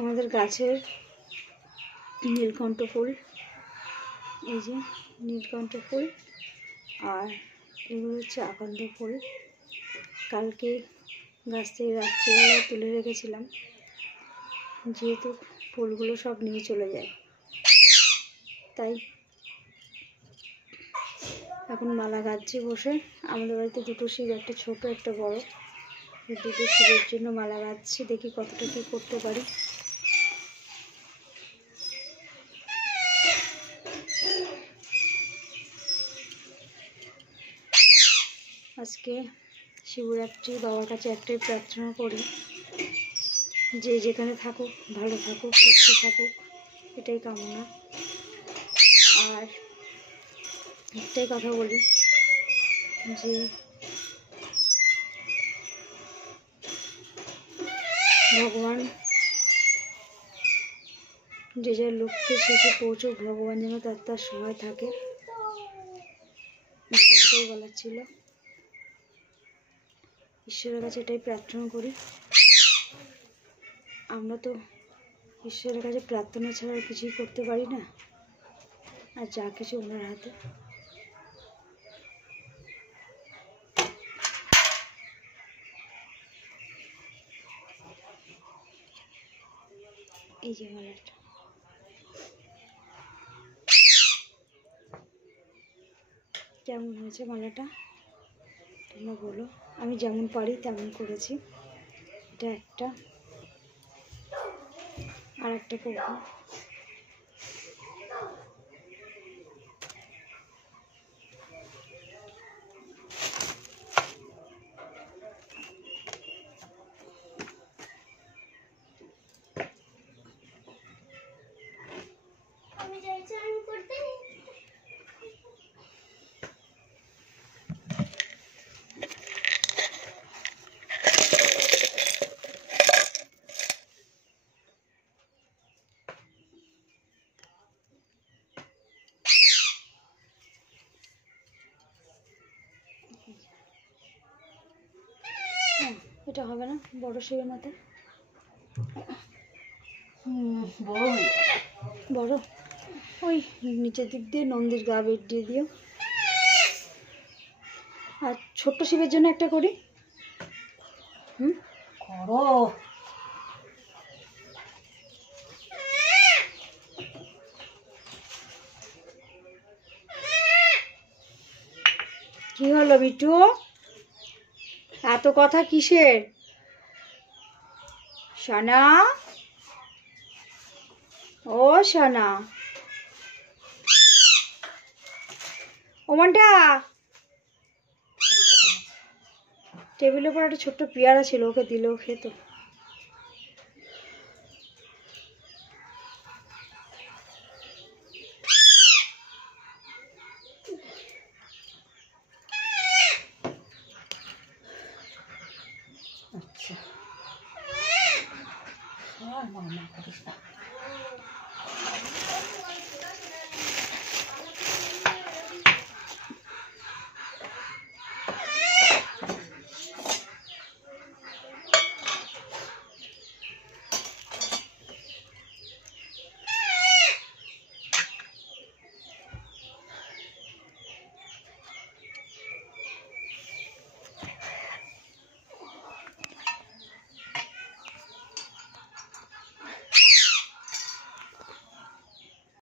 আমাদের গাছের নীলকণ্ঠ ফুল, এই যে নীলকণ্ঠ ফুল, আর এগুলো হচ্ছে আকন্দ ফুল। কালকে গাছ থেকে রাত্রিবেলা তুলে রেখেছিলাম, যেহেতু ফুলগুলো সব নিয়ে চলে যায়, তাই এখন মালা গাঁথছি বসে। আমাদের বাড়িতে দুটো শিব, একটা ছোট একটা বড়, এই দুটো শিবের জন্য মালা গাঁথছি। দেখি কতটা কী করতে পারি। আজকে শিবরাত্রি, বাবার কাছে একটাই প্রার্থনা করি, যে যেখানে থাকুক ভালো থাকুক, সুস্থ থাকুক, এটাই কামনা। আর একটাই কথা বলি, যে ভগবান যে যার লক্ষ্যে শেষে পৌঁছুক, ভগবান যেন তার সহায় থাকে, এটাই বলার ছিল। ঈশ্বরের কাছে এটাই প্রার্থনা করি। আমরা তো ঈশ্বরের কাছে প্রার্থনা ছাড়া আর কিছুই করতে পারি না, আর যা কিছু ওনার হাতে। এই যে মালাটা কেমন হয়েছে, মালাটা তোমরা বলো। আমি যেমন পারি তেমন করেছি। এটা একটা, আর একটা করবো। এটা হবে না বড় শিবের মাথা, বড় ওই নিচের দিক দিয়ে নন্দীর গা বেট দিয়ে দিও। আর ছোট্ট শিবের জন্য একটা করি। করো। কি হলো বিট্টু, এত কথা কিসের? সোনা, ও সোনা, ওমানটা, টেবিলের উপর একটা ছোট্ট পেয়ারা ছিল, ওকে দিলেও খেত। আচ্ছা, আর মামা করিস না।